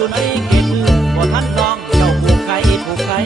อยู่ในเขตคือบ่ท่านน้องเจ้าผูกไก่ผูกไก่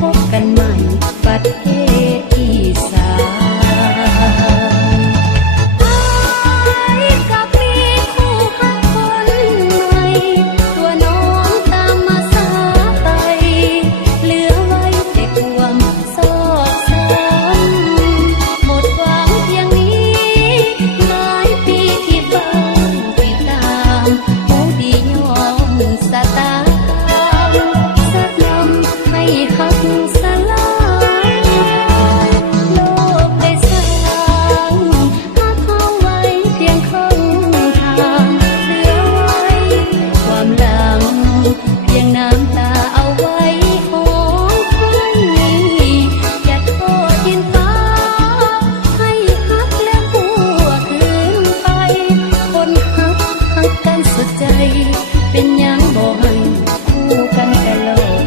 พบกันใหม่ประเทศอีสานอ้ายกับมีคู่หักคนใหม่ตัวน้องตามมาสาไปเหลือไว้แต่ความโศกช้ำหมดหวังเพียงนี้หลายปีที่เฝ้าติดตามผู้ดียอมสตาสักยำให้หักสลายโลกได้สร้างหักเขาไว้เพียงครึ่งทางเหลือไว้ความหลังเพียงน้ำตาเอาไว้ของคนนี้อย่าโทษดินฟ้าให้หักและหัวคืนไปคนหักกันสุดใจเป็นหยังบ่ให้คู่กันตลอด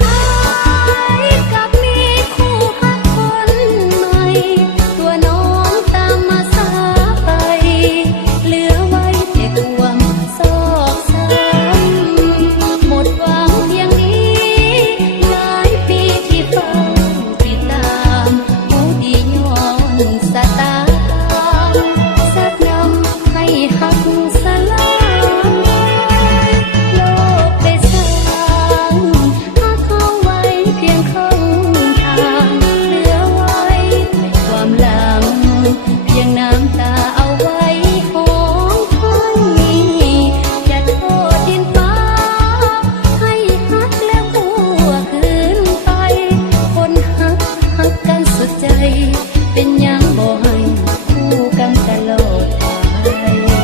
ไป กับมีคู่หักคนใหม่ตัวน้องตามมาสาไปเหลือไว้แต่ความโศกช้ำหมดหวังเพียงนี้หลายปีที่เฝ้าติดตามผู้ดีย้อนสตาสักยำให้หักสลายโลกได้สร้างหักเขาไว้เพียงครึ่งทางเหลือไว้แต่ความหลังเพียงน้ำตาเอาไว้ของคนนี้อย่าโทษดินฟ้าให้หักและหัวคืนไปคนหักกันสุดใจเป็นหยังบ่ให้คู่กันตลอดไป ไว้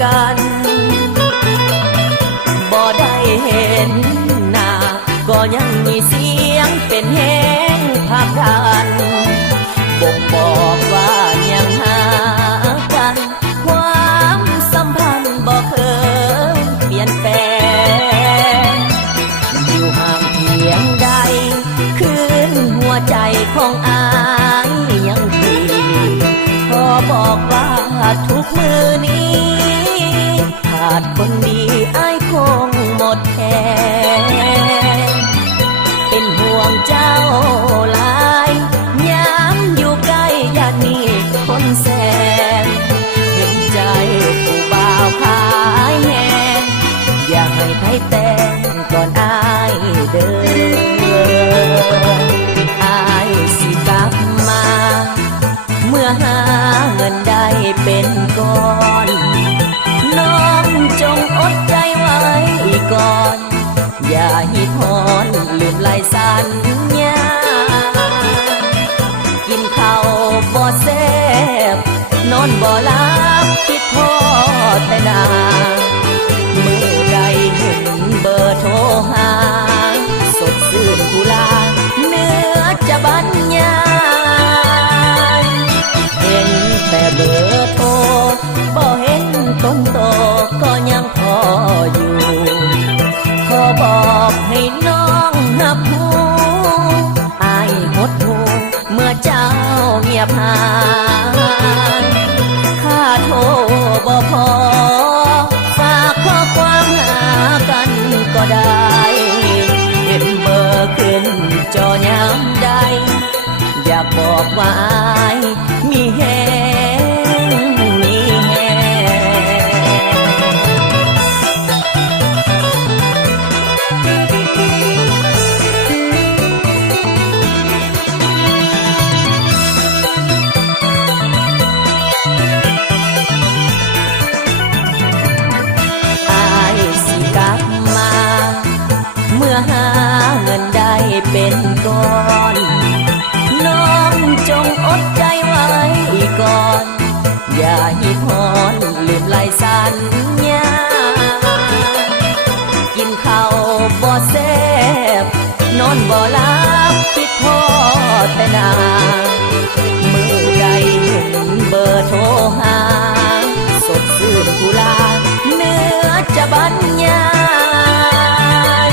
กันบ่ได้เห็นหน้าก็ยังมีเสียงเป็นแห้งผลักดันบ่งบอกว่ายังหากันความสัมพันธ์บ่เคยเปลี่ยนแปลงอยู่ห่างเพียงใดคืนหัวใจของอายยังดีขอบอกว่าทุกมือนี้ขาดคนดีอ้ายคงหมดแรงเป็นห่วงเจ้าหลายย้ำอยู่ใกล้ยานี้คนแสนเห็นใจผู้บ่าวขายแหงอยากให้ไทยแต่งก่อนอายเดินอายสิกลับมาเมื่อหาเงินได้เป็นก้อนน้องจงอดใจไว้ก่อนอย่าหิพรลืมลายสัญญากินข้าวบ่แซ่บนอนบ่หลับคิดพอแต่นามือใดเห็นเบอร์โทรหาสดชื่นกุลาเนื้อจะบรรยายเห็นแต่เบอร์โทรบ่เห็นต้นโตก็ยังพออยู่ขอบอกให้น้องหับหูอายหดหูเมื่อเจ้าเงียบหายค่าโทรบ่พอฝากข้อความหากันก็ได้เห็นเบอร์ขึ้นจอยามใดอยากบอกว่าอายมีแฮงมีแฮเมื่อหาเงินได้เป็นก้อนน้องจงอดใจไว้ก่อนอย่าหิพรลืมลายสัญญากินข้าวบ่แซ่บนอนบ่หลับคิดพอแต่นามือใดเห็นเบอร์โทรหาสดชื่นกุลาเนื้อจะบรรยาย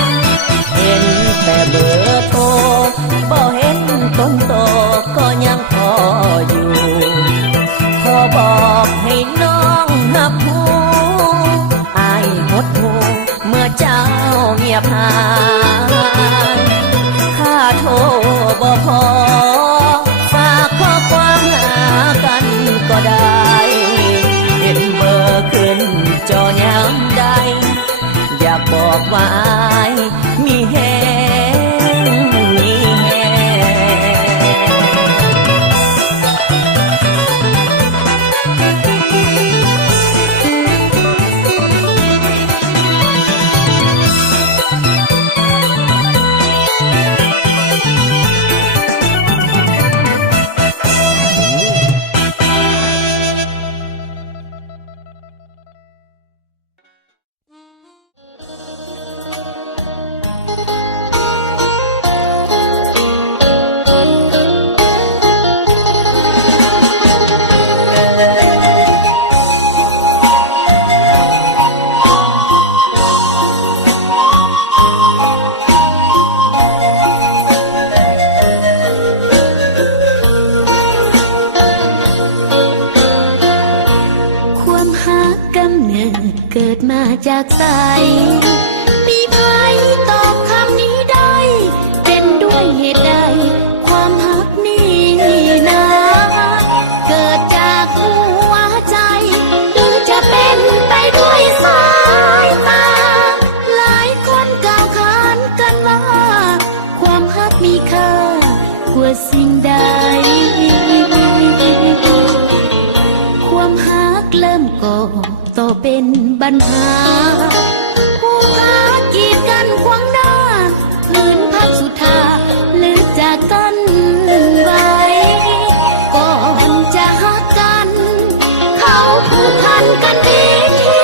เห็นแต่เบอร์โทรบ่เห็นต้นโตก็ยังพออยู่ขอบอกให้น้องหับหูอายหดหูเมื่อเจ้าเงียบหายค่าโทรบ่พอฝากข้อความหากันก็ได้เห็นเบอร์ขึ้นจอยามใดอยากบอกว่าอายมีแฮงมีแฮเกิดมาจากใจมีภัยตอบคำนี้ได้เป็นด้วยเหตุใดความหักนี้นะเกิดจากหัวใจหรือจะเป็นไปด้วยสายตาหลายคนกล่าวขานกันว่าความหักมีค่ากว่าสิ่งใดความหักเริ่มก่อต่อเป็นปัญหาผู้พากีดกันขวางหน้าพื้นพักสุธาหรือจากกันไว้ก่อนจะหักกันเขาผูกพันกันดีที่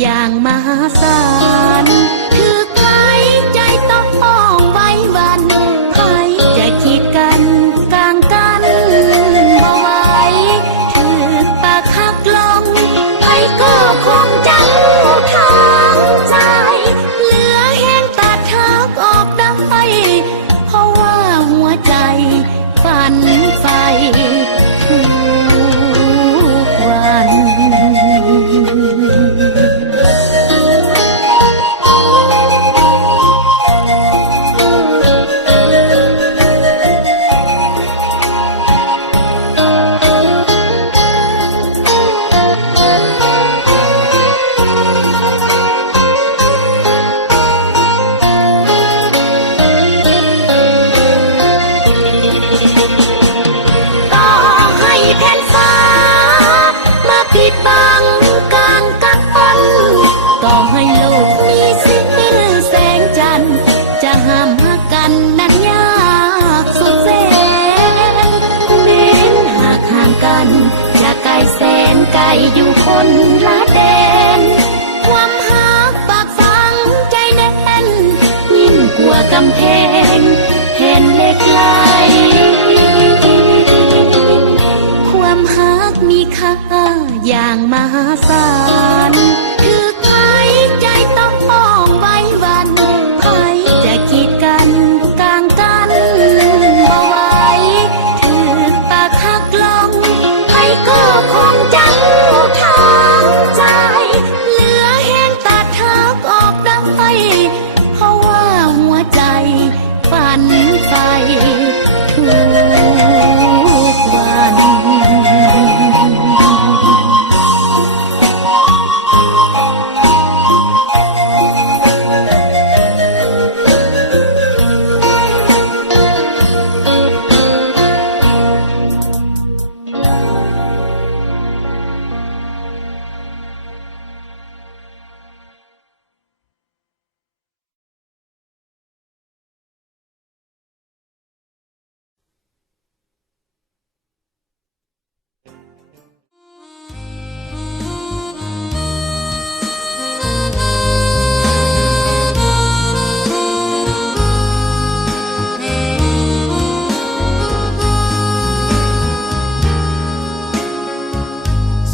อย่างมหาศาลคือใครใจต้องป้องไว้วันใครจะคิดกันกลางกันบ่ไหวถือปากหักลงใครก็คงจะรู้ทางใจเหลือแห้งตัดหักออกได้เพราะว่าหัวใจฝันใฝ่ทุกวัน ต่อให้แผ่นฟ้ามาปิดบังกลางกักฝนต่อให้โลกมีสิ้นแสงจันทร์จะห้ามหักกันนั้นยากสุดแสนแม้นหากห่างกันจะไกลแสนไกลอยู่คนละแดนความหักปากฝังใจแน่นยิ่งกว่ากำแพงแผ่นเหล็กไหล ความหักมีค่าอย่างมหาศาลคือใครใจต้องป้องไว้วันใครจะคิดกันกลางกันบ่ไหวถือปากหักลงใครก็คงจะรู้ทางใจเหลือแห้งตัดหักออกได้เพราะว่าหัวใจฝันใฝ่ทุกวัน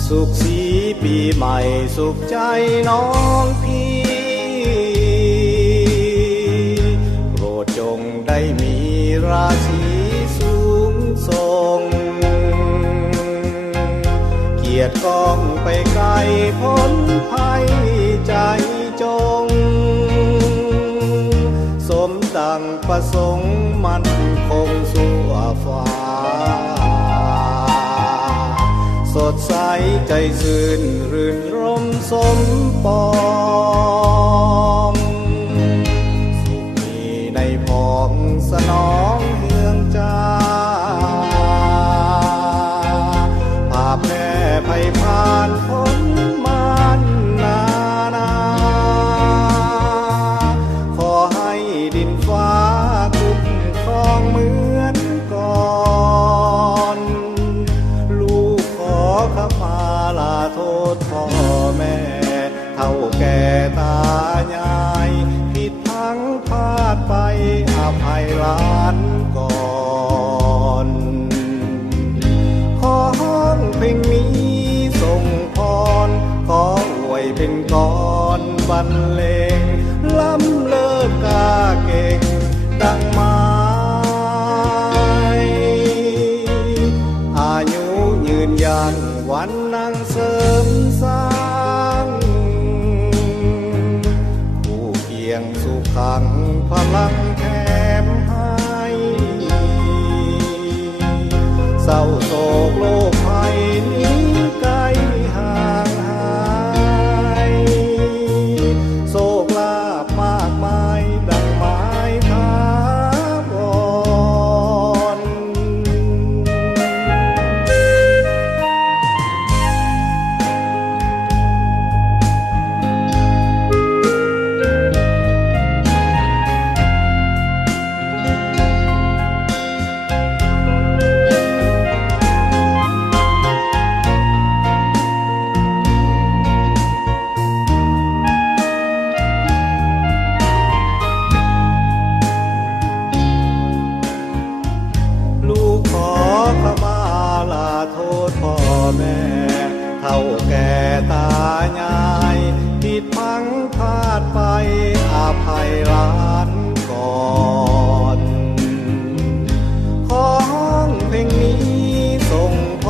สุขสีปีใหม่สุขใจน้องพี่โปรดจงได้มีราศีสูงส่งเกียรติก้องไปไกลพ้นภัยใจจงสมดังประสงค์มั่นคงสู่ฟ้าสดใสใจชื่นรื่นรมสมปองสุขมีในพองสนองเมืองจ้าภาพแม่ไผ่ผ่านพ้นมานนาขอให้ดินฟ้าคุ้มครองเหมือนก่อนลูกขอขมาลาโทษพ่อแม่เท่าแก่ตายายผิดพังพลาดไปอภัยหลานก่อนขอห้องเพลงนี้ส่งพรขออวยเป็นก่อนบรรเลงล้ำเลิศกาเก่งดังไม้อายุยืนยันวันนั่งเสริมสร้างผู้เคียงสุขขังพลังแถมให้เศร้าโศกโลกภัยนี้ไกลห่างหายโศกลาภมากมายดังไม้ถาวร ข าแก่ตายายผิดพังพลาดไปอาภัยล้านก่อนขอห้องเพลงนี้ส่งพ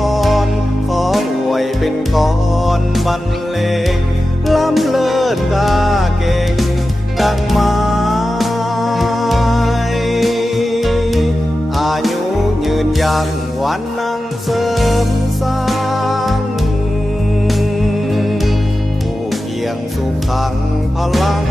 รขออวยเป็นกรบรรเลงล้ำเลิศกาเก่งดังไม้อายุยืนยังวันนั่งเสริมสร้างผู้เพียงสุขขังพลัง